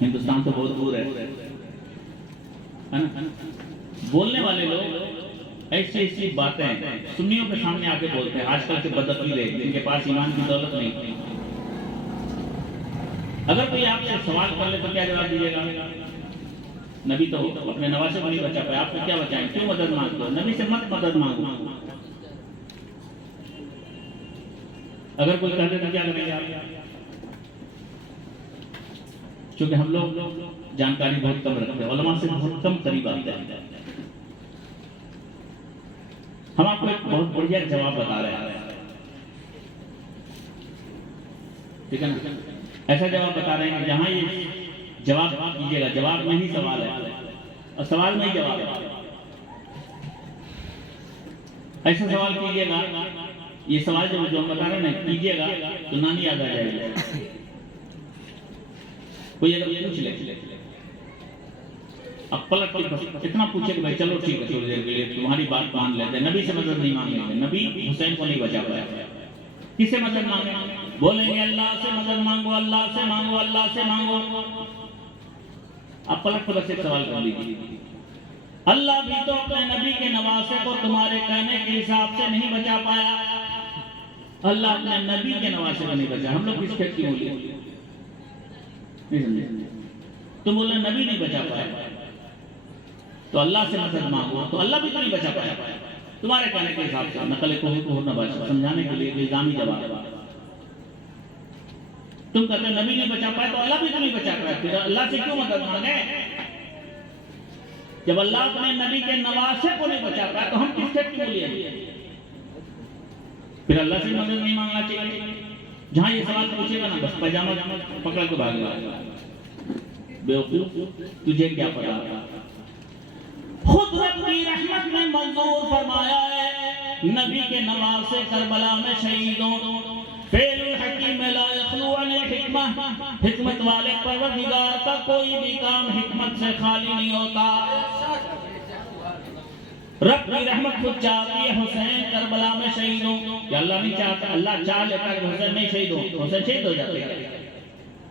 हिंदुस्तान से बहुत दूर है ना। बोलने वाले लोग ऐसी ऐसी बातें सुन्नियों के सामने आके बोलते हैं। आजकल के बदअकीदे जिनके पास ईमान की दौलत नहीं, अगर कोई आपसे सवाल कर ले तो क्या जवाब दीजिएगा? नबी तो अपने नवासे को नहीं बचा पाए, आपको क्या बचाएं? क्यों मदद मांगते हो? नबी से मत मदद मांगो। अगर कोई कह दे तो क्या करेंगे आप? क्योंकि हम लोग जानकारी बहुत कम रखते हैं, उलमा से बहुत कम करीब आते हैं। हम आपको एक बहुत बढ़िया जवाब बता रहे हैं, ठीक है ना? ऐसा जवाब बता रहे हैं कि जहां ये जवाब कीजिएगा, जवाब में ही सवाल है और सवाल में ही जवाब है। ऐसा सवाल कीजिएगा, ये सवाल जो हम बता रहे हैं ना, कीजिएगा तो नानी याद आ जाएगी। कोई अगर पूछ ले, अब पलट के इतना पूछे कि भाई चलो ठीक है थोड़ी देर के लिए तुम्हारी बात मान लेते हैं, नबी से मदद नहीं मांगेंगे। नबी हुसैन को नहीं बचा पाया, किससे मदद मांगे? बोलेंगे अल्लाह से मदद मांगो, अल्लाह से मांगो, अल्लाह से मांगो। अब पलट पलट से सवाल कर लीजिए, अल्लाह भी तो अपने नबी के नवासे को तुम्हारे कहने के हिसाब से नहीं बचा पाया। अल्लाह अपने नबी के नवासे को नहीं बचा। हम लोग किस खेत की बोलिए नहीं समझे? तुम बोल रहे नबी नहीं बचा पाया तो अल्लाह से मदद मांगो, तो अल्लाह भी तो नहीं बचा पाया तुम्हारे कहने के हिसाब से। नकल को न बचा समझाने के लिए इल्जामी जवाब। तुम कहते हो नबी नहीं बचा पाया तो अल्लाह भी तो नहीं बचा पाया, फिर अल्लाह से क्यों मदद मांगे? जब अल्लाह अपने नबी के नवासे को नहीं बचा पाया तो हम किस खेत की बोलिए? फिर अल्लाह से मदद नहीं मांगना चाहिए। जहां ये सवाल पूछेगा ना बस पैजामा पकड़ के भागेगा, बेवकूफ तुझे क्या पता। खुद रब्बी रहमत ने मंजूर फरमाया है नबी के नवासे करबला में शहीदों फेलुल हकीम ला यखलू अन हिकमा, हिकमत वाले परवरदिगार का कोई भी काम हिकमत से खाली नहीं होता। रब की रहमत खुद चाहती है हुसैन करबला में शहीद हो, कि अल्लाह नहीं चाहता, अल्लाह चाह लेता कि हुसैन नहीं शहीद हो, हुसैन शहीद हो जाते हैं।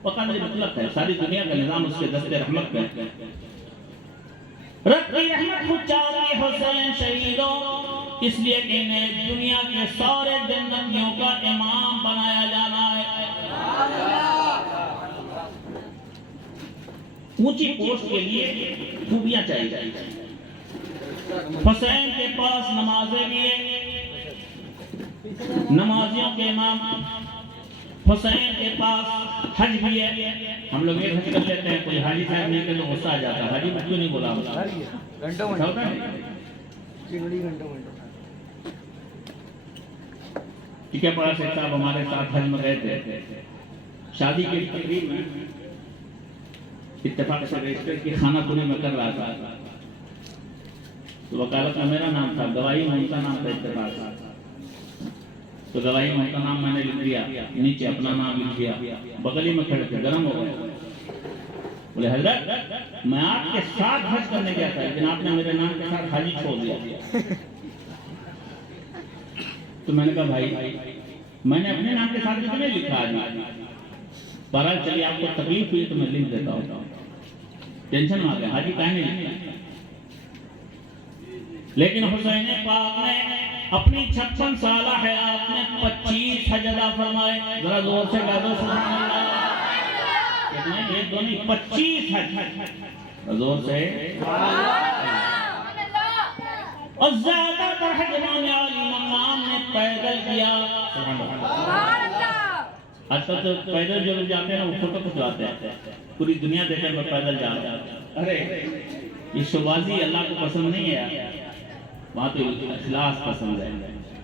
पता नहीं मतलब है सारी दुनिया का निजाम उसके दस्ते रहमत पे। रब की रहमत खुद चाहती है हुसैन शहीद हो, इसलिए कि इन्हें दुनिया के सारे जन्नतियों का इमाम बनाया जाना है। ऊंची पोस्ट के लिए खूबियां चाहिए। हुसैन के पास नमाजें भी है, नमाजियों के इमाम। हुसैन के पास हज भी है। हम लोग एक हज कर लेते हैं, कोई हाजी साहब नहीं तो गुस्सा आ जाता है, हाजी क्यों नहीं बोला? ठीक है, पड़ा शेख साहब हमारे साथ हज में गए थे, शादी की तकरीब में इत्तेफाक से रजिस्टर की खाना पुरी में कर रहा था, तो वकालत में मेरा नाम था, गवाही में उनका नाम था इत्तेफाक। तो गवाही में उनका नाम मैंने लिख दिया, नीचे अपना नाम लिख दिया। बगली में खड़े थे, गर्म हो गए, बोले हजरत मैं आपके साथ हज करने गया था लेकिन आपने मेरे नाम के साथ हाजी छोड़ दिया। तो मैंने कहा भाई मैंने अपने नाम के साथ नहीं लिखा हाजी, बहरहाल चलिए आपको तकलीफ हुई तो मैं लिख देता हूँ, टेंशन में आ गया, हाजी कहने लिखा। लेकिन हुसैन पाक ने अपनी 56 साल हयात में 25 हज अदा फरमाए। जरा जोर से गा दो सुभान अल्लाह। कितने? एक दो नहीं, 25 हज, जोर से। और ज्यादातर हज इमाम अली मकाम ने पैदल किया। आजकल तो पैदल जो जाते हैं वो फोटो खिंचवाते हैं, पूरी दुनिया देखे मैं पैदल जा रहा हूं। अरे ये शोबाजी अल्लाह को पसंद नहीं है, वहां तो इखलास पसंद है।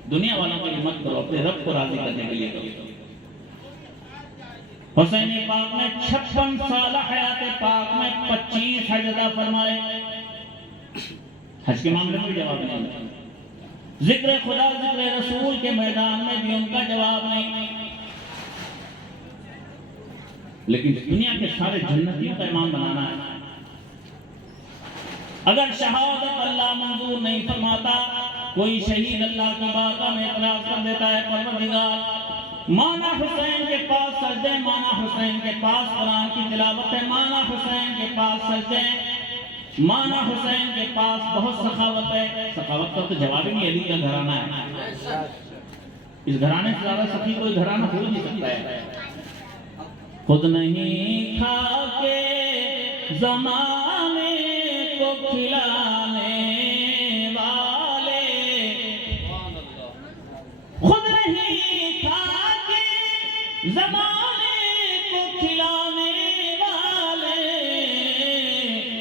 दुनिया वालों को मत करो, अपने रब को राजी करने के लिए करो। हुसैन पाक ने 56 साल हयात पाक में 25 हज अदा फरमाए। हज के मामले में जवाब नहीं, जिक्र खुदा जिक्र रसूल के मैदान में भी उनका जवाब नहीं। लेकिन दुनिया के सारे जन्नतियों का इमाम बनाना है। अगर शहादत अल्लाह मंजूर नहीं फरमाता, कोई शहीद अल्लाह की बारगाह में एतराज कर देता है, परवरदिगार माना हुसैन के पास सजदे, माना हुसैन के पास कुरान की तिलावत है, माना हुसैन के पास सजदे, माना हुसैन के पास बहुत सखावत है। सखावत का तो जवाब ही नहीं, अली का घराना है। इस घराने से ज्यादा सखी कोई घराना हो ही नहीं सकता है। खुद नहीं खा के जमाने को खिलाने वाले, खुद नहीं खा के जमाने को खिलाने वाले,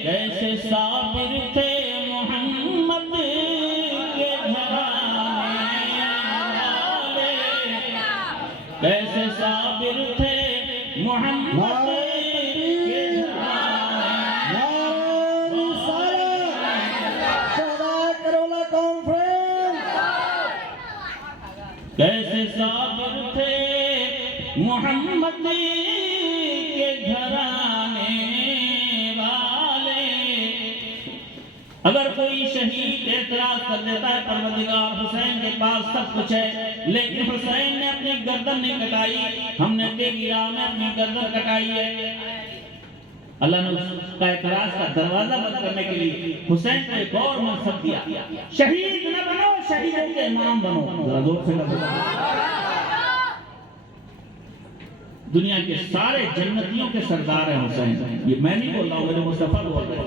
कैसे साबिर थे मोहम्मद के घराने वाले, कैसे साबिर थे मोहम्मद के घराने। कैसे साबिर थे मोहम्मद के घराने वाले। अगर कोई शहीद एतराज कर देता है परवरदिगार हुसैन के पास सब कुछ है, लेकिन हुसैन ने अपनी गर्दन नहीं कटाई, हमने तेरी राह में अपनी गर्दन कटाई है, अल्लाह ने उसका एतराज का दरवाजा बंद करने के लिए हुसैन को एक और मनसब दिया, शहीद न बनो, शहीदों के इमाम बनो। जरा जोर से दुनिया के सारे जन्नतियों के सरदार हैं हुसैन। ये मैं नहीं बोल रहा हूँ, मेरे मुस्तफा बोल रहे हैं।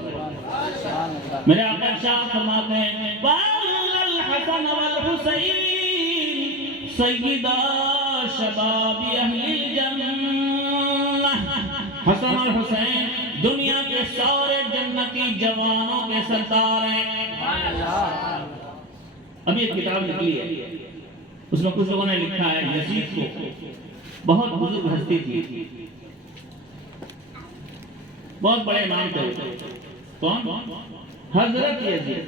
मेरे आका शाह फरमाते हैं वल हसन वल हुसैन सय्यदा शबाब अहलिल जन्नह। हसन और हुसैन दुनिया के सारे जन्नती जवानों के सरदार हैं। अभी एक किताब निकली है, उसमें कुछ लोगों ने लिखा है यजीद को, बहुत बुजुर्ग हस्ती थी, बहुत बड़े इमाम थे। कौन? हजरत यजीद।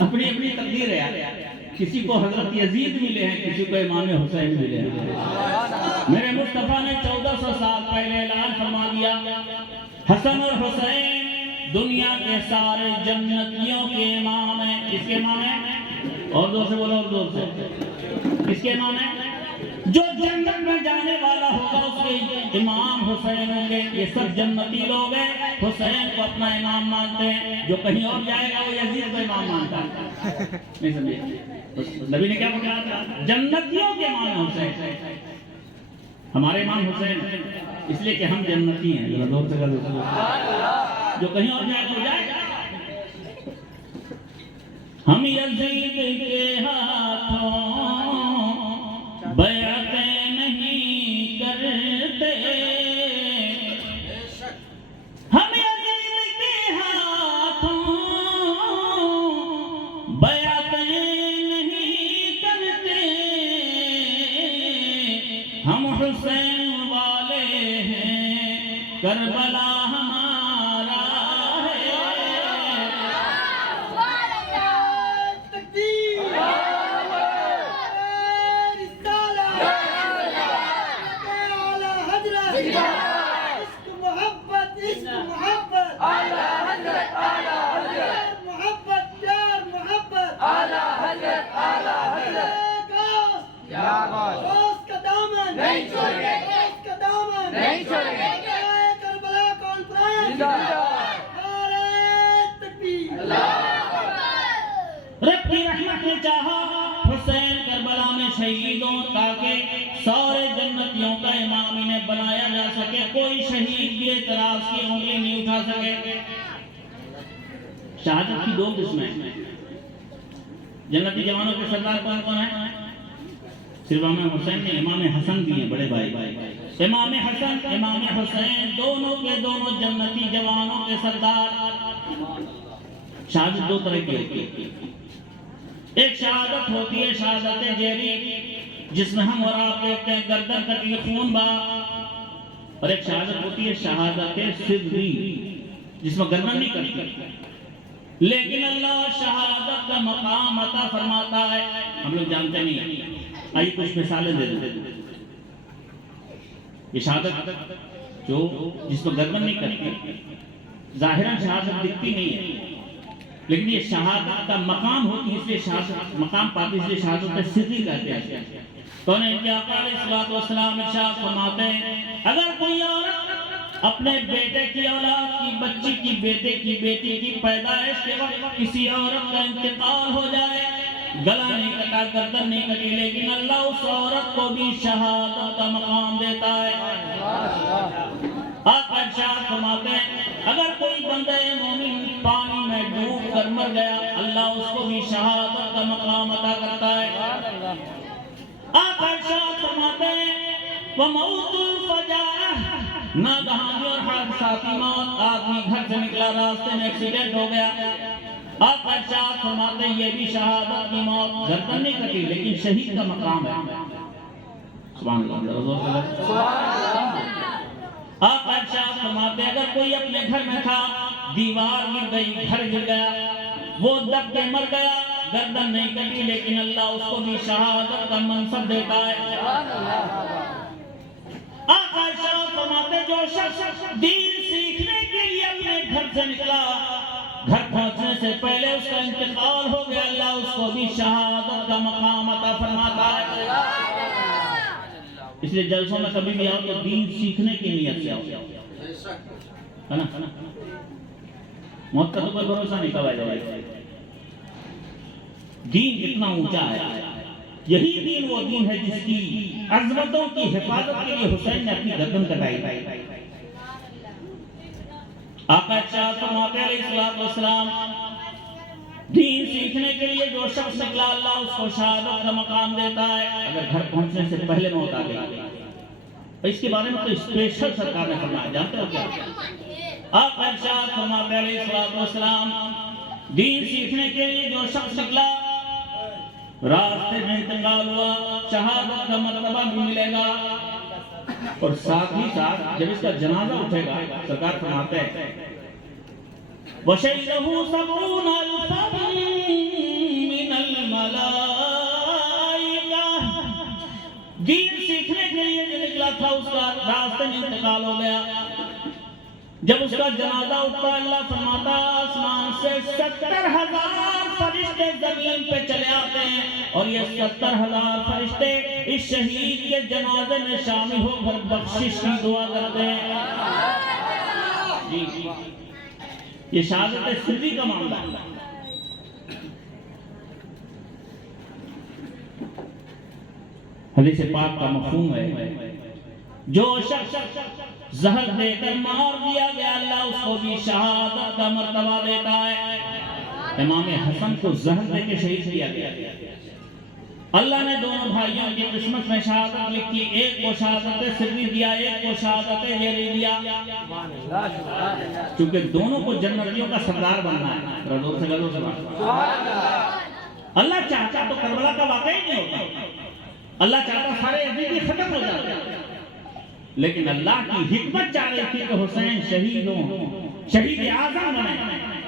अपनी अपनी तकदीर है यार, किसी को हजरत यजीद मिले हैं, किसी को इमाम हुसैन मिले हैं। मेरे मुस्तफा ने 1400 साल पहले ऐलान फरमा दिया, हसन और हुसैन दुनिया के सारे जन्नतियों के इमाम हैं। किसके इमाम हैं? और जोर से बोलो, और जोर से। किसके इमाम हैं? जो जन्नत में जाने वाला होगा उसके इमाम हुसैन होंगे। ये सब जन्नती लोग हैं, हुसैन को अपना इमाम मानते हैं। जो कहीं और जाएगा वो यजीद को इमाम मानता है। नहीं समझे? नबी ने क्या बताया था? जन्नतियों के इमाम हुसैन, हमारे इमाम हुसैन, इसलिए कि हम जन्नती हैं। जरा जोर से कहो, जो कहीं और जाएगा वो जाएगा। हम यजीद के हाथों बैअते नहीं करते, हम यजीद के हाथों बैअते नहीं करते, हम हुसैन वाले हैं, करबला हमारा है। रब की रहमत ने चाहा हुसैन करबला में शहीदों ताकि सारे जन्नतियों का इमाम इन्हें बनाया जा सके, कोई शहीद भी एतराज की उंगली नहीं उठा सके। शहादत की दो किस्में, जन्नती जवानों के सरदार कौन कौन है? सिर्फ इमाम हुसैन नहीं, इमाम हसन भी हैं, बड़े भाई। इमाम हसन, इमाम हुसैन दोनों के दोनों जन्नती जवानों के सरदार। शहादत दो तरह की होती है। एक शहादत होती है शहादत जेरी, जिसमें हम और आप देखते हैं गर्दन कटी खून बा, और एक शहादत होती है शहादत सिद्दी, जिसमें गर्दन नहीं कटती, लेकिन अल्लाह शहादत का मकाम अता फरमाता है, हम लोग जानते नहीं। आइए कुछ मिसालें दे देते। ये शहादत जो जिसमें गर्दन नहीं कटती, जाहिरन शहादत दिखती नहीं है, लेकिन ये शहादत का मकाम होती है, इसलिए शहादत मकाम पाती, इसलिए शहादत सिद्दीक़ कहते हैं। तो इनके आका अलैहिस्सलाम इरशाद फरमाते हैं, अगर कोई औरत अपने बेटे की औलाद की, बच्ची की, बेटे की, बेटी की पैदाइश के वक्त किसी औरत का इंतकाल हो जाए, गला नहीं कटा, गर्दन नहीं कटी, लेकिन अल्लाह उस औरत को भी शहादत का मकाम देता है। आका इरशाद फरमाते हैं, अगर कोई बंदे मोमिन पानी में डूब कर मर गया, अल्लाह उसको भी शहादत का मकाम अता करता है। आका इरशाद फरमाते हैं, व मौतुल फजाह, नागहानी और हादसाती मौत, आदमी घर से निकला, रास्ते में एक्सीडेंट हो गया, आका इरशाद फरमाते हैं ये भी शहादत की मौत, गर्दन नहीं कटी लेकिन शहीद का मकाम है। सुभान अल्लाह। आका इरशाद फरमाते हैं, अगर कोई अपने घर में था, दीवार गिर गई, घर गिर गया, वो दब के मर गया, गर्दन नहीं कटी, लेकिन अल्लाह उसको भी शहादत का मनसब देता है। आका इरशाद फरमाते हैं, जो शख्स दीन सीखने के लिए अपने घर से निकला, घर पहुंचने से पहले उसका इंतकाल हो गया, अल्लाह उसको भी शहादत का मकाम अता फरमाता है। इसलिए जलसों में कभी भी आओ तो दीन सीखने की नियत से आओ, है ना? मौत का तो कोई भरोसा नहीं, कब आ जाएगा। दीन कितना ऊंचा है, यही दीन वो दीन है जिसकी अज़मतों की हिफाजत के लिए हुसैन ने अपनी गर्दन कटाई। आका अलैहिस्सलाम दीन सीखने के लिए जो शख्स निकला, अल्लाह उसको शहादत का मकाम देता है, अगर घर पहुंचने से पहले मौत आ गई। तो इसके बारे में तो स्पेशल सरकार ने फरमाया, जानते हो क्या? आका अलैहिस्सलाम दीन सीखने के लिए जो शख्स निकला, रास्ते में इंतकाल हुआ, शहादत का मर्तबा भी मिलेगा, और साथ ही साथ जब इसका जनाजा उठेगा, सरकार फरमाते हैं, वशहिदहु सबऊन अल्फन मिनल मलाइका, दीन सीखने के लिए जो निकला था उसका रास्ते में इंतकाल हो गया, जब उसका जनाजा उठता, अल्लाह फरमाता आसमान से 70,000 फरिश्ते जमीन पे चले आते हैं, और ये 70,000 फरिश्ते इस शहीद के जनाजे में शामिल होकर बख्शिश की दुआ करते हैं। जी, ये शहादत सिद्दीक़ का मामला है। हदीस पाक का मफ़हूम है, जो शख्स जहर देकर मार दिया गया, अल्लाह उसको भी शहादत का मर्तबा देता है। इमाम हसन को जहर देकर शहीद किया गया, अल्लाह ने दोनों भाइयों की किस्मत में शहादत लिखी, एक को शहादत सिर्री दिया, एक को शहादत येरी दिया, क्योंकि दोनों को जन्नतियों का सरदार बनना है। रज़ों से गज़ों से अल्लाह चाहता तो करबला का वाक़या ही नहीं होता, अल्लाह चाहता सारे यजीदी खत्म हो जाते, लेकिन अल्लाह की हिकमत चाह रही थी कि हुसैन शहीद हो, शहीद आज़म बने,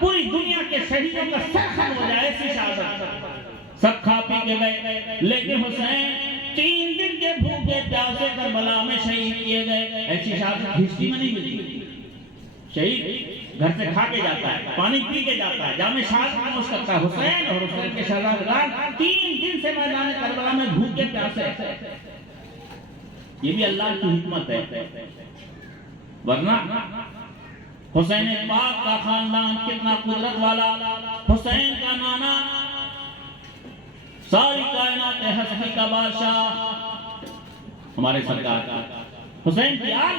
पूरी दुनिया के शहीदों का सर खत्म हो जाए, ऐसी शहादत। सब खा पी के गए, लेकिन हुसैन 3 दिन के भूखे प्यासे करबला में शहीद किए गए, ऐसी शहादत हिस्ट्री में नहीं मिली। शहीद घर से खा के जाता है, पानी पी के जाता है, जामे शहादत नोश करता है। हुसैन और हुसैन के शहजादान 3 दिन से मैदान करबला में भूखे प्यासे, ये भी अल्लाह की हिकमत है। वरना हुसैन पाक का खानदान कितना कुदरत वाला, हुसैन का नाना सारी कायनात हस्ती का बादशाह, हमारे सरकार का हुसैन की आल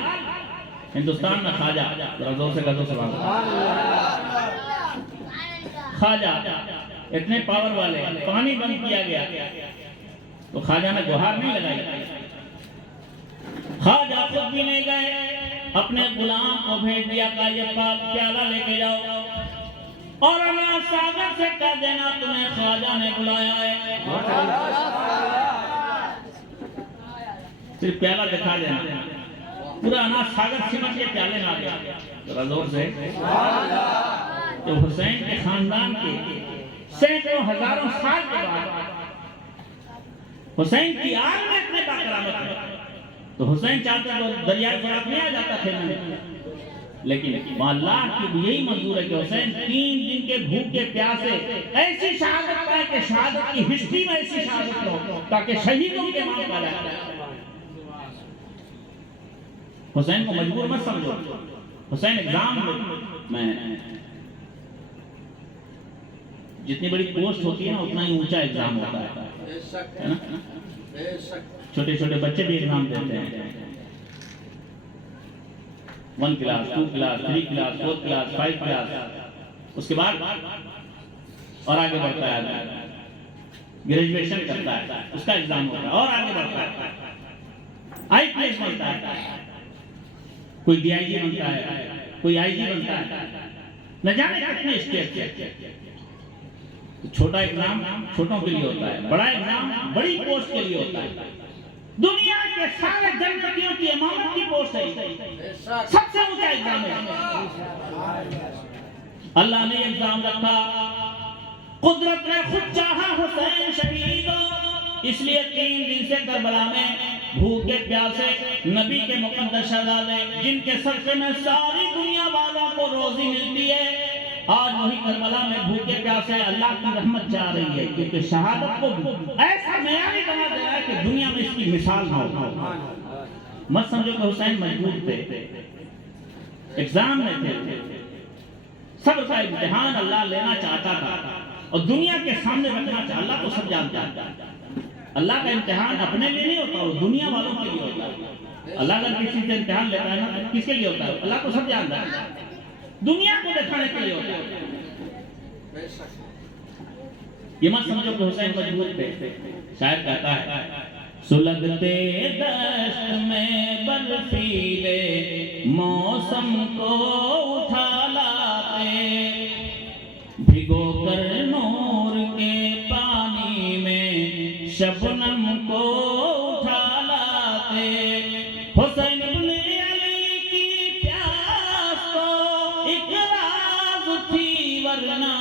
हिंदुस्तान में ख्वाजा, रज़ों से गज़ों से ख्वाजा इतने पावर वाले, पानी बंद किया गया तो ख्वाजा ने गुहार नहीं लगाई, ख्वाजा खुद भी नहीं गए, अपने गुलाम को भेज दिया का ये प्याला लेके जाओ, और अल्लाह सागर से कह देना तुम्हें ख्वाजा ने बुलाया है, सिर्फ प्याला दिखा देना, पूरा अनाज सागर सिमट के प्याले में आ गया। जोर से तो हुसैन के खानदान के सैकड़ों हजारों साल के बाद हुसैन की आग में इतने बाकरामत है, तो हुसैन चाहते तो दरिया फरात नहीं आ जाता थे, लेकिन अल्लाह की यही मंजूर है कि हुसैन 3 दिन के भूखे प्यासे ऐसी शहादत पाए कि शहादत की हिस्ट्री में ऐसी शहादत हो ताकि शहीदों के नाम का जाए। हुसैन को मजबूर मत समझो। हुसैन एग्जाम में जितनी बड़ी पोस्ट होती है ना उतना ही ऊंचा एग्जाम होता है ना। छोटे छोटे बच्चे भी एग्जाम देते हैं, 1 class 2 class 3 class 4 class 5 class, उसके बाद और आगे बढ़ता है, ग्रेजुएशन करता है, उसका एग्जाम होता है और आगे बढ़ता है, IPS बनता है, कोई DIG बनता है, कोई IG बनता है, न जाने कितने स्टेज। छोटा एग्जाम छोटों के लिए होता है, बड़ा एग्जाम बड़ी पोस्ट के लिए होता है। दुनिया के सारे जन्नतियों की इमामत की पोस्ट है, सबसे ऊंचा एग्जाम है। अल्लाह ने एग्जाम रखा, कुदरत ने खुद चाहा हुसैन शहीद हो, इसलिए 3 दिन से करबला में भूखे प्यासे नबी के मुकद्दस शहजादे जिनके सदक़े में सारी दुनिया वालों को रोजी मिलती है, आज वही करबला में भूखे प्यासे अल्लाह की रहमत चाह रही है, क्योंकि शहादत को ऐसा मेयारी बना दे रहा है कि दुनिया में इसकी मिसाल ना हो। मत समझो कि हुसैन मजबूर थे, एग्जाम में थे, सब्र का इम्तिहान अल्लाह लेना चाहता था और दुनिया के सामने रखना चाहता। अल्लाह तो सब जानता है, अल्लाह का इम्तिहान अपने लिए नहीं होता, वो दुनिया वालों के लिए होता है। अल्लाह अगर किसी से इम्तिहान लेता है ना तो किसके लिए होता है? अल्लाह को सब जानता है, दुनिया को दिखाने के लिए होता है। ये मत समझो कि हुसैन मजबूर थे। शायद कहता है, सुलगते दश्त में बर्फीले मौसम को उठा लाते, भिगो कर नूर के पानी में शबनम को उठा लाते। हुसैन इब्ने अली की प्यास तो एक राज थी वरना,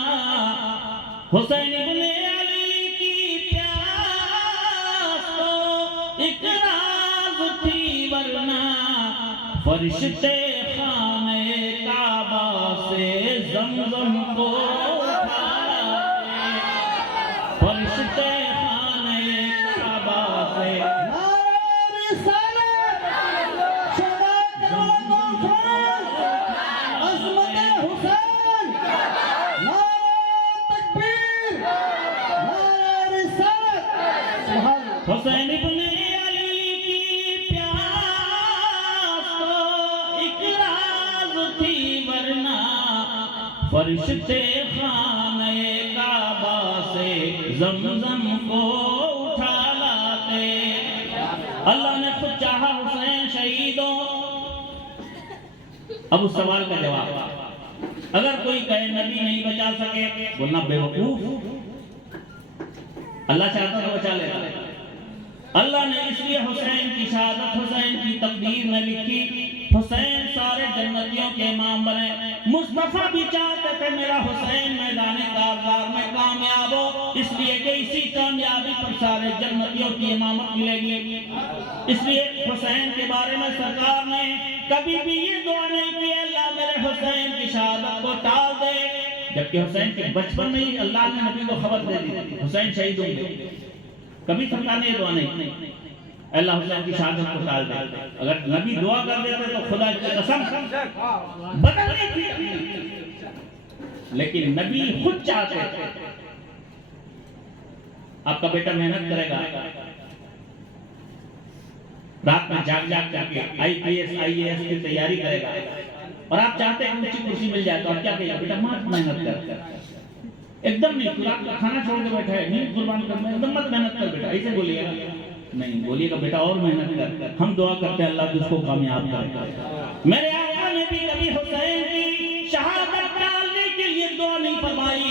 हुसैन इब्ने अली की प्यास तो एक राज थी वरना, फरिश्ते खाने काबा से ज़मज़म को उठा लाते, फरिश्ते खाने काबा से हुसैन इब्ने अली की प्यास तो एक राज थी वरना, फरिश्ते खाने काबा से ज़मज़म को उठा लाते। अल्लाह ने खुद चाहा हुसैन शहीद हो। अब उस सवाल का जवाब, अगर कोई कहे नबी नहीं बचा सके, बोलना बेवकूफ, अल्लाह चाहता तो बचा लेता। अल्लाह ने इसलिए हुसैन की शहादत हुसैन की तकदीर में लिखी। हुसैन सारे जन्नतियों के इमाम बने। मुस्तफा भी चाहते थे मेरा हुसैन मैदान कारज़ार में कामयाब हो, इसलिए कि इसी कामयाबी पर सारे जन्नतियों की इमामत मिलेगी। इसलिए हुसैन के बारे में सरकार ने कभी भी ये दुआ नहीं की अल्लाह मेरे हुसैन की शहादत को टाल दे, जबकि हुसैन के बचपन में ही अल्लाह ने नबी को खबर दे दी हुसैन शहीद होंगे। कभी सरकार ने ये दुआ नहीं अल्लाह हुसैन की शहादत को टाल दे। अगर नबी दुआ कर देते तो खुदा की कसम बदलने की, लेकिन नबी खुद चाहते थे आपका बेटा मेहनत करेगा, रात में जाग जाग करके IPS IAS की तैयारी करेगा, और आप चाहते हैं ऊंची कुर्सी मिल जाए तो आप क्या कहेंगे? बेटा मत मेहनत कर, एकदम नहीं, रात का खाना छोड़ के बैठा है, नींद कुर्बान करना, एकदम मत मेहनत कर बेटा, ऐसे बोलिएगा नहीं, बोलिएगा बेटा और मेहनत कर। हम दुआ करते हैं अल्लाह तुझको कामयाब करे। मेरे आका ने भी कभी हुसैन की शहादत टालने के लिए दुआ नहीं फरमाई।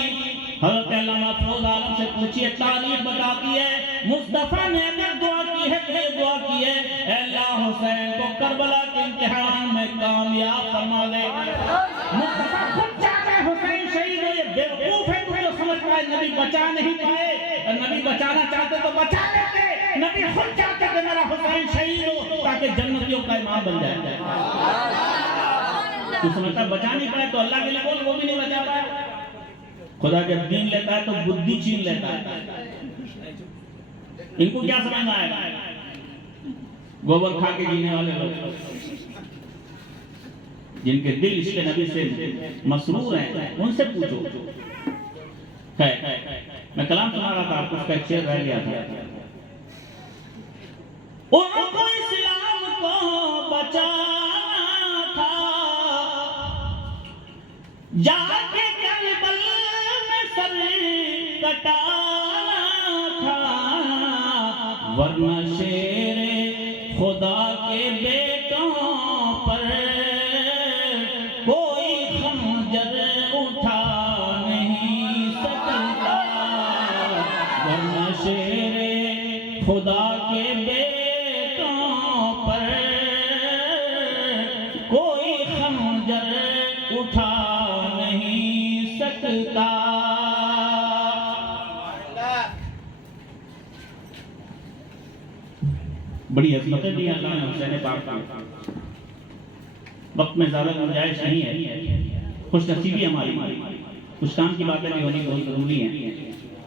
हज़रत अल्लामा फरोज़ आलम से पूछिए, तारीख बताती है मुस्तफा ने अगर दुआ की है तो दुआ की है, अल्लाह हुसैन को करबला के इम्तिहान में कामयाब फरमा दे। मुस्तफा खुद चाहता है हुसैन शहीद हो। ये बेवकूफ है तू जो समझता है नबी बचा नहीं पाए, नबी बचाना चाहते तो बचा लेते। नबी खुद चाहते थे मेरा हुसैन शहीद हो ताकि जन्नतियों का इमाम बन जाए। तू समझता बचा नहीं पाए तो अल्लाह के लिए बोल, वो भी नहीं बचा पाया। खुदा जब दीन लेता है तो बुद्धि छीन लेता है। इनको क्या समझ में आएगा? गोबर खा के जीने वाले लोग, जिनके दिल इसके नबी से मसरूर हैं, उनसे पूछो। मैं कलाम सुना रहा था आपको, उसका एक शेर रह गया था। उनको इस्लाम को बचाना था, जाके करबल में सर कटाना था, वरना शेरे खुदा के बेटों पर कोई खंजर उठा नहीं सकता, वरना शेरे खुदा के बेटों पर कोई खंजर उठा नहीं सकता। बड़ी अज़मतें दी अल्लाह ने हुसैन पाक को। वक्त में ज़्यादा गुंजाइश नहीं है, खुश नसीबी हमारी, कुछ काम की बातें भी होनी बहुत ज़रूरी है।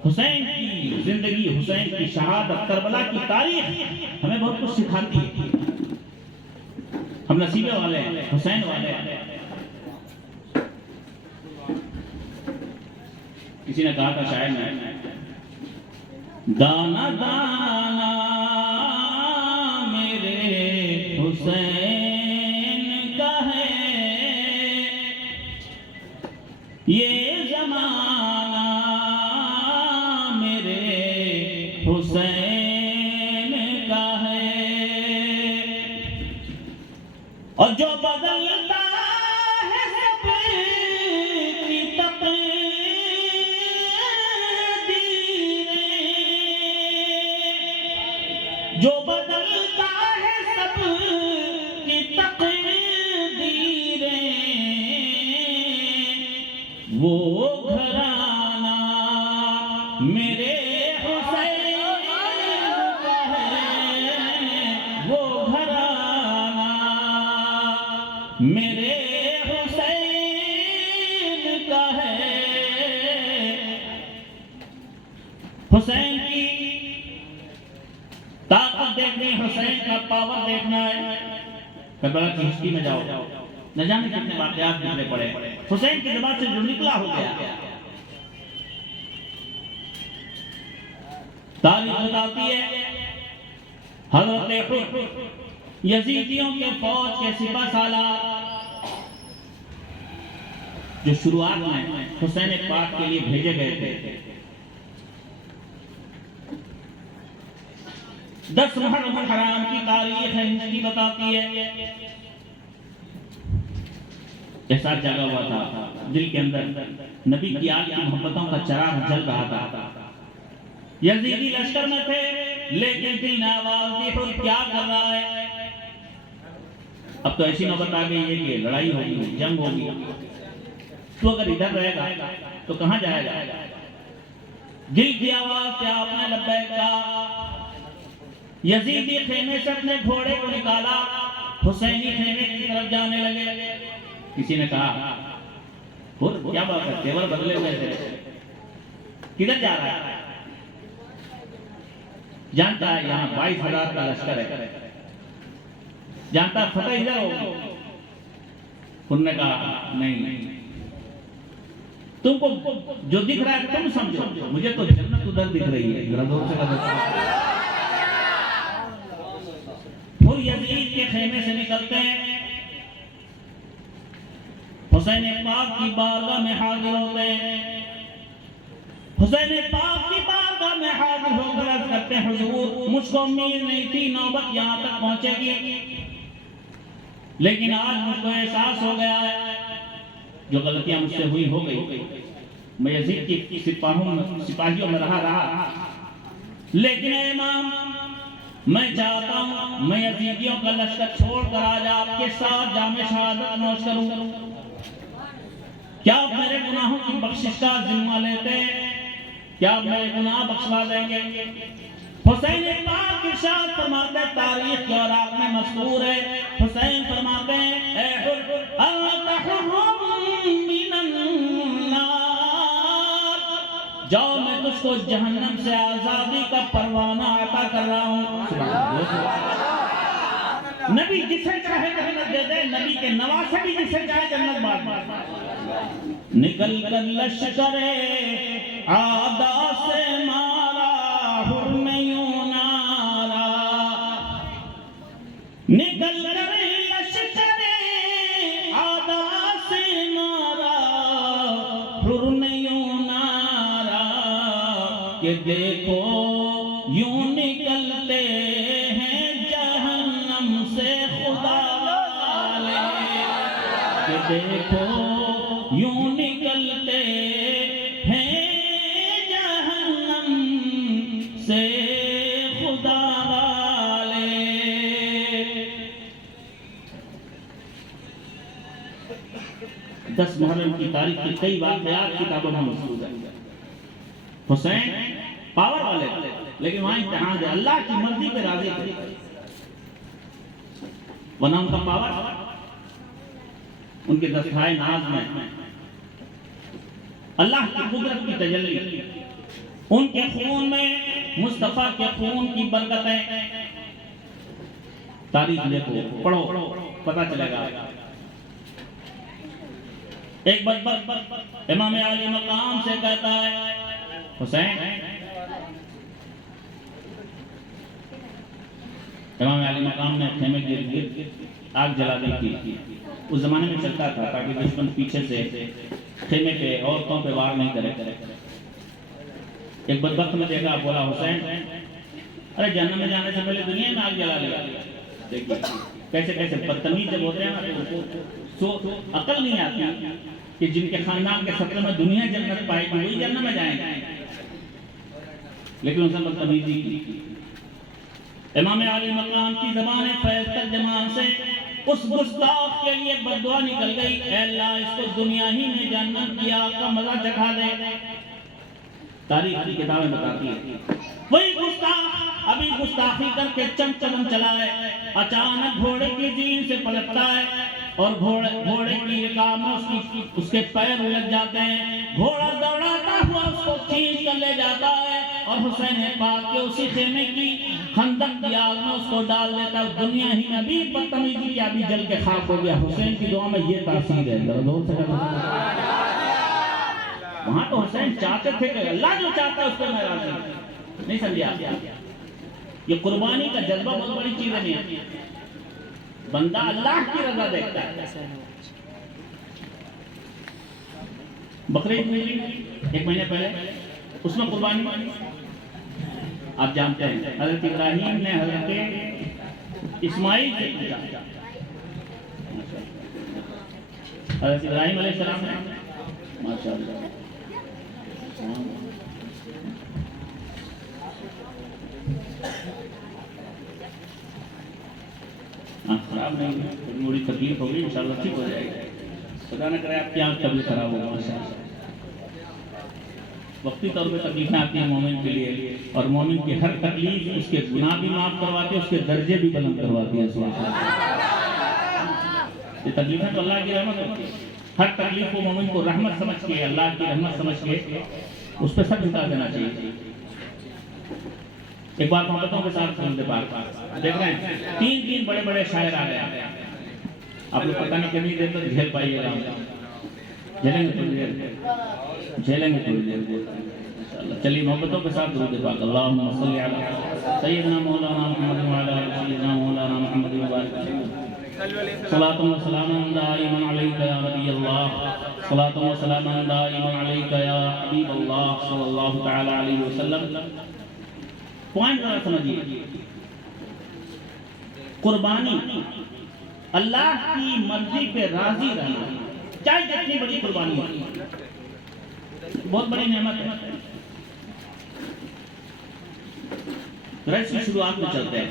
हुसैन की जिंदगी, हुसैन की शहादत, करबला की तारीख हमें बहुत कुछ सिखाती है। हम नसीबे वाले हैं, हुसैन वाले हैं। किसी ने कहा था शायद में, दाना दाना मेरे हुसैन का है ये जमाना, मेरे हुसैन का है, और जो बदलता है सबकी तकदीरें, जो बदलता है सबकी तकदीरें, वो घराना मेरे हुसैन का है, वो घराना मेरे हुसैन का है। हुसैन की ताकत देखनी, हुसैन का पावर देखना है। करबला की हिस्ट्री में जाओ, न जाने कितने वाकयात निकले पड़े। हुसैन की ज़बान से जो निकला हो गया। तारीख बताती है हज़रत यजीदियों के फौज के सिपह सालार जो शुरुआत में हुसैन पाक के लिए भेजे गए थे, 10 मुहर्रम हराम की तारीख है, हिस्ट्री बताती है। एहसास जागा हुआ था दिल के अंदर, नबी की आग की मोहब्बतों का चिराग जल रहा था। यजीदी लश्कर में थे, लेकिन दिल ने आवाज दी, फिर क्या कर रहा है? अब तो ऐसी नौबत आ गई है कि लड़ाई होगी, जंग होगी। तो अगर इधर रहेगा तो कहां जाएगा? दिल की आवाज से आपने लब्बैक कहा। यजीदी खेमे से अपने घोड़े को निकाला, हुसैनी खेमे की तरफ जाने लगे। किसी ने कहा क्या बात है, तेवर बदले हुए थे, किधर जा रहा है? जानता है यहाँ 22,000 का लश्कर है, जानता है फतेह इधर होगी। उन्होंने कहा नहीं, तुमको जो दिख रहा है तुम समझो, मुझे तो जन्नत उधर दिख रही है। फिर यजीद के खेमे से निकलते हैं, हुसैन पाक की बारगाह में हाजिर होते हैं। हुसैन पाक की बारगाह में हाजिर होकर अर्ज़ करते हैं, हुजूर मुझको उम्मीद नहीं थी नौबत यहाँ तक पहुँचेगी, लेकिन आज मुझको एहसास हो गया है जो गलतियां मुझसे हुई हो गई। मैं यजीद की सिपाहियों में रहा, लेकिन इमाम मैं चाहता हूँ मैं यजीदियों का लश्कर छोड़कर आज आपके साथ जामे शहादत नोश करूँ। क्या आप मेरे गुनाहों की बख्शिश का जिम्मा लेते हैं? क्या आप मेरे गुनाह बख्शवा देंगे? हुसैन पाक इरशाद फरमाते, तारीख के और आप में मशहूर है, हुसैन फरमाते हैं उसको जहन्नम से आजादी का परवाना अता कर रहा हूँ। नबी जिसे चाहे जन्नत दे दे, नबी के नवासे भी जिसे चाहे जन्नत बांट दे। निकल कर लश्करे आदा से मारा हुर्मयूं नारा, निकल कर लश्करे आदा से मारा हुर्मयूं नारा, कि देखो यूं निकलते हैं जहन्नम से खुदा वाले, कि देखो यूं निकलते हैं जहन्नम से खुदा वाले। दस मुहर्रम की तारीख की कई वाक़यात किताबों में मौजूद है। हुसैन पावर वाले थे, लेकिन वहां इम्तिहान है, अल्लाह की मर्जी पे राजी थे, वरना उनका पावर उनके दस्तहाए नाज में अल्लाह की कुदरत की तजल्ली, उनके खून में मुस्तफा के खून की बरकतें। तारीख देखो, पढ़ो, पता चलेगा। एक बदबख्त इमाम अली मकाम से कहता है, हुसैन, इमाम अली मकाम ने खेमे के गिर्द आग जला दी थी। उस जमाने में चलता था ताकि दुश्मन पीछे से खेमे पे औरतों पे वार नहीं करे। एक बदबख्त ने देखा, बोला, हुसैन, अरे जन्नत में जाने से पहले दुनिया में आग जला लिया। देखिए कैसे कैसे बदतमीज जब होते हैं ना, तो अकल नहीं आती कि जिनके खानदान के सत्र में दुनिया जन्नत पाएगी वही जन्नत में जाएंगे, लेकिन उसने बदतमीजी की। इमाम अली मकाम की ज़बान फैज़ तर्जमान से उस गुस्ताख के लिए बद्दुआ निकल गई, अल्लाह इसको दुनिया ही में जन्नत की आग का मजा चखा दे। तारीख की किताबें बताती है, वही गुस्ताख अभी गुस्ताखी करके चमचम चला है, अचानक घोड़े की जीन से पलटता है और घोड़े की रिकाब में उसके पैर लग जाते हैं। घोड़ा दौड़ाता हुआ उसको खींच कर ले जाता है और हुसैन पाक के उसी खेमे की खंदक की आग में उसको डाल देता है। दुनिया ही में अभी बदतमीजी किया, अभी जल के खाक हो गया। हुसैन की दुआ में ये तासीर है। वहां तो हुसैन चाहते थे कि अल्लाह जो चाहता है उस पर मैं राजी नहीं। समझे आप? ये कुर्बानी का जज्बा बहुत बड़ी चीज नहीं है। बंदा अल्लाह की रजा देखता है। बकरीद में 1 महीने पहले उसमें कुर्बानी आप जानते हैं, हजरत इब्राहिम ने हजरत इस्माइल से पूछा। हजरत इब्राहिम अलैहिस्सलाम ने माशाअल्लाह खराब नहीं, थोड़ी तकलीफ होगी, इंशाल्लाह ठीक हो जाएगी। पता न करे आपकी आँख कभी खराब होगा। माशाअल्लाह वक्ती तौर पे तकलीफें आती हैं मोमिन के लिए, और मोमिन की हर तकलीफ उसके गुनाह भी माफ करवाती है, उसके दर्जे भी बुलंद करवाती है। ये तकलीफें तो अल्लाह की रहमत होती है। हर तकलीफ को मोमिन को रहमत समझ के, अल्लाह की रहमत समझ के उस पर सब झुका देना चाहिए। एक बार मोहब्बतों के साथ सुनते बात देख रहे हैं, 3 बड़े बड़े शायर आ गए। आप लोग पता नहीं कितनी देर तक झेल पाइएगा। झेलेंगे थोड़ी देर, झेलेंगे थोड़ी देर इंशाअल्लाह। चलिए मोहब्बतों के साथ दुरूद पाक। अल्लाहुम्मा सल्ली अला सय्यिदना मौलाना मुहम्मद व अला आलि सय्यिदना मौलाना मुहम्मद व बारिक सलातु व सलामन दाइमन अलैका या नबी अल्लाह, सलातु व सलामन दाइमन अलैका या हबीब अल्लाह सल्लल्लाहु तआला अलैहि वसल्लम। पॉइंट जरा समझिए, कुर्बानी अल्लाह की मर्जी पे राजी रहना, चाहे जितनी बड़ी कुर्बानी हो, बहुत बड़ी नेमत है। रस की शुरुआत में चलते हैं।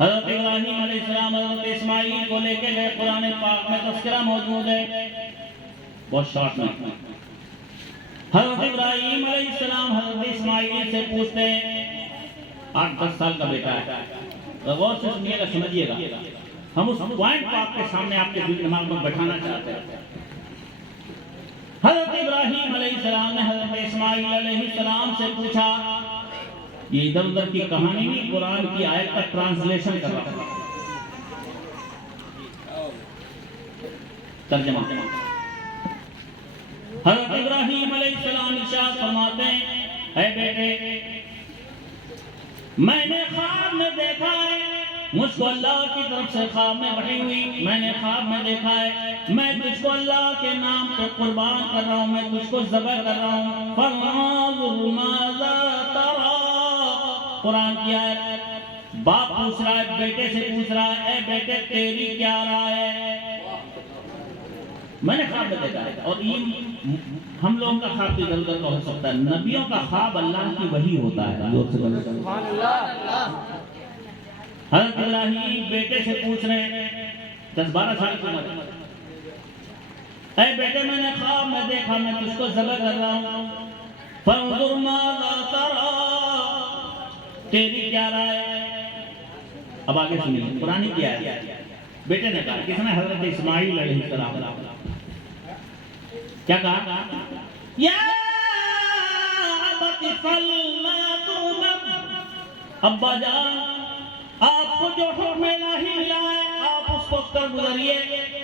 हजरत इब्राहिम अलैहिस्सलाम हजरत इस्माइल को लेके गए, कुरान पाक में तज़किरा मौजूद है, बहुत शॉर्ट में। हजरत इब्राहिम अलैहिस्सलाम हजरत इस्माइल से पूछते हैं, 8-10 साल का बेटा है, गौर से सुनिएगा, समझिएगा। हम उस पॉइंट को आपके सामने आपके दिल दिमाग में बैठाना चाहते हैं। हजरत इब्राहीम अलैहिस्सलाम ने हजरत इस्माइल अलैहिस्सलाम से पूछा, ये इधर उधर की कहानी नहीं, कुरान की आयत का ट्रांसलेशन कर रहा था, तर्जमा। हजरत इब्राहीम अलैहिस्सलाम इरशाद फरमाते हैं, ऐ बेटे, मैंने ख्वाब में देखा है, मुझको अल्लाह की तरफ से ख्वाब में वही हुई, मैंने ख्वाब में देखा है मैं तुझको अल्लाह के नाम पे कुर्बान कर रहा हूँ, मैं तुझको ज़बह कर रहा हूँ। फंजुर माज़ा तरा, कुरान की आयत। बाप पूछ रहा है, बेटे से पूछ रहा है, ए बेटे तेरी क्या राय है? मैंने ख्वाब में देखा है। और ये हम लोगों का ख्वाब इधर उधर का हो सकता है, नबियों का ख्वाब अल्लाह की वही होता है। हज़रत इब्राहीम बेटे से पूछ रहे हैं, 10-12 साल की उम्र, ऐ बेटे मैंने ख्वाब में देखा मैं तुझको ज़बह कर रहा हूँ, फंजुर माज़ा तरा, तेरी क्या राय है? अब आगे सुनिए, कुरान की आयत। बेटे ने कहा, किसने? हज़रत इस्माइल अलैहिस्सलाम। क्या कहा? या अबती फल मा तुमर, अब्बा जान आपको जो हुक्म इलाही मिला है आप उसको कर गुजरिए,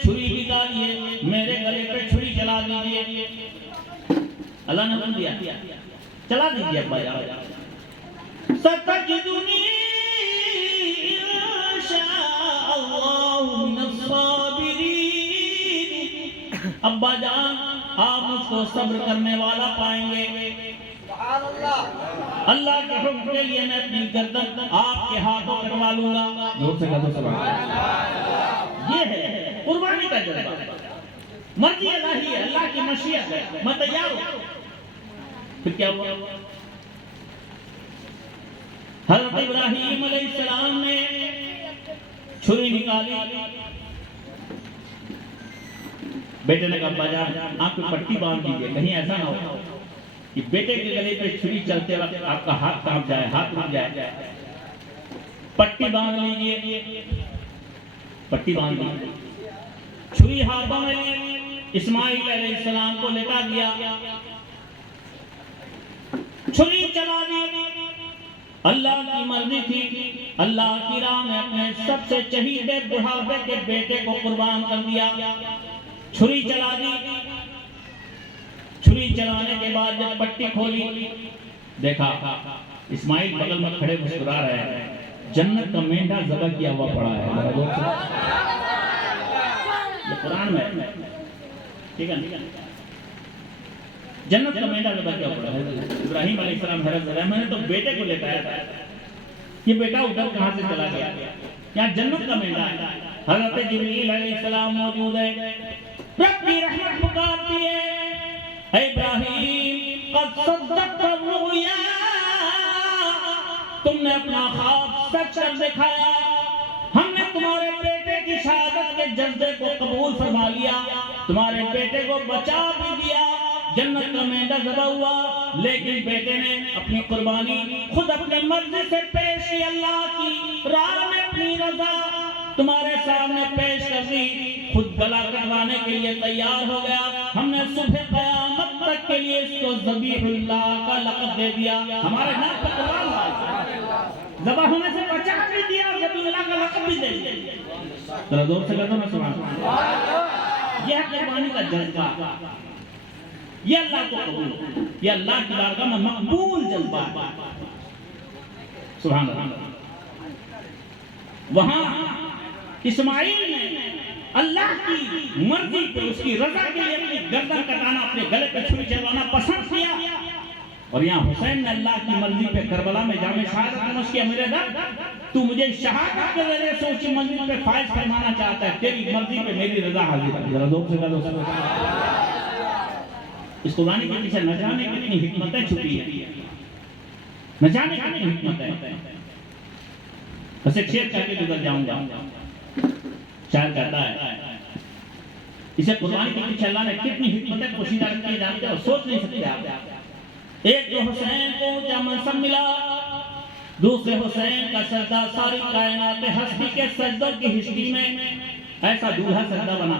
छुरी निकालिए, मेरे गले पे छुरी चला दीजिए। अल्लाह ने हुक्म दिया, चला दीजिए अब्बा जान। सतजदुनी इंशाअल्लाहु मिनस साबिरीन, अब्बा जान आप मुझको सब्र करने वाला पाएंगे। अल्लाह के हुक्म के लिए मैं अपनी गर्दन आपके हाथों कटवा लूंगा। जोर से कहो सुभान अल्लाह। ये है कुर्बानी का जज्बा, मर्जी इलाही है, अल्लाह की मशीयत है, मैं तैयार हूं। फिर क्या हुआ? हज़रत इब्राहीम अलैहिस्सलाम ने छुरी निकाली, बेटे ने कहा, बाजान आप कोई पट्टी बांध दीजिए, कहीं ऐसा ना हो कि बेटे के गले पे छुरी चलते वक्त आपका हाथ कांप जाए, हाथ रुक जाए। पट्टी बांध लीजिए, पट्टी बांध लीजिए। छुरी हाथों में लिए इस्माइल अलैहिस्सलाम को लेटा दिया, छुरी चला दी। अल्लाह की मर्जी थी, अल्लाह की राह में अपने सबसे चहीते बुढ़ापे के बेटे को कुर्बान कर दिया। छुरी चला दी। छुरी चलाने के बाद जब पट्टी खोली, देखा इस्माइल बगल में खड़े मुस्कुरा रहे हैं, जन्नत का मेंढा ज़बह किया हुआ पड़ा है। ये कुरान में, ठीक है, जन्नत का मेंढा ज़बह किया पड़ा है। इब्राहीम अलैहिस्सलाम हैरत ज़रा, मैंने तो बेटे को लेटाया था, ये बेटा उधर कहां से चला गया? यहाँ जन्नत का मेंढा है। हज़रत जिब्रील अलैहिस्सलाम मौजूद है, रब की रहमत पुकारती है, इब्राहीम कद सद्दक़्ता रुया, तुमने अपना ख्वाब सच कर दिखाया, हमने तुम्हारे बेटे की शहादत के जज्बे को कबूल फरमा लिया, तुम्हारे बेटे को बचा भी दिया, जन्नत का मेंढा ज़बह हुआ, लेकिन बेटे ने अपनी कुर्बानी खुद अपने मर्जी से पेश की, अल्लाह की राह में अपनी रज़ा तुम्हारे सामने पेश कर दी, खुद गला कटवाने के लिए तैयार हो गया। हमने सुबह क़यामत तक के लिए इसको ज़बीहुल्लाह का लक़ब दे दिया, हमारे नाम पर कुर्बान हुआ, ज़बह होने से बचा भी दिया, ज़बीहुल्लाह का लक़ब भी दे दिया। जरा जोर से कहो ना सुभान अल्लाह। यह कुर्बानी का जज्बा, ये अल्लाह को कबूल, ये अल्लाह की बारगाह में मकबूल जज्बा, सुभान अल्लाह। वहां इस्माइल ने अल्लाह की मर्जी पे, उसकी रजा के लिए अपनी गर्दन कटाना, अपने गले पे छुरी चलवाना पसंद किया। और यहाँ हुसैन ने अल्लाह की मर्जी पे करबला में जामे शहादत नोश किया, मेरे दर्द तू मुझे शहादत के जरिए से ऊंची मंजिल पे फाइज फरमाना चाहता है, तेरी मर्जी पे मेरी रजा हाजिर है। जरा जोर से कहो। इस कुर्बानी के पीछे न जाने कितनी हिकमतें छुपी है, न जाने कितनी हिकमत है। बस एक शेर कह के गुजर जाऊंगा। शायर कहता है, इसे कुर्बानी के पीछे अल्लाह ने कितनी हिकमतें पोशीदा की जानते हो, सोच नहीं सकते आप। एक तो हुसैन को ऊंचा मनसब मिला, दूसरे हुसैन का सजदा सारी कायनात हस्ती के सजदों की हिस्ट्री में ऐसा दूल्हा सजदा बना।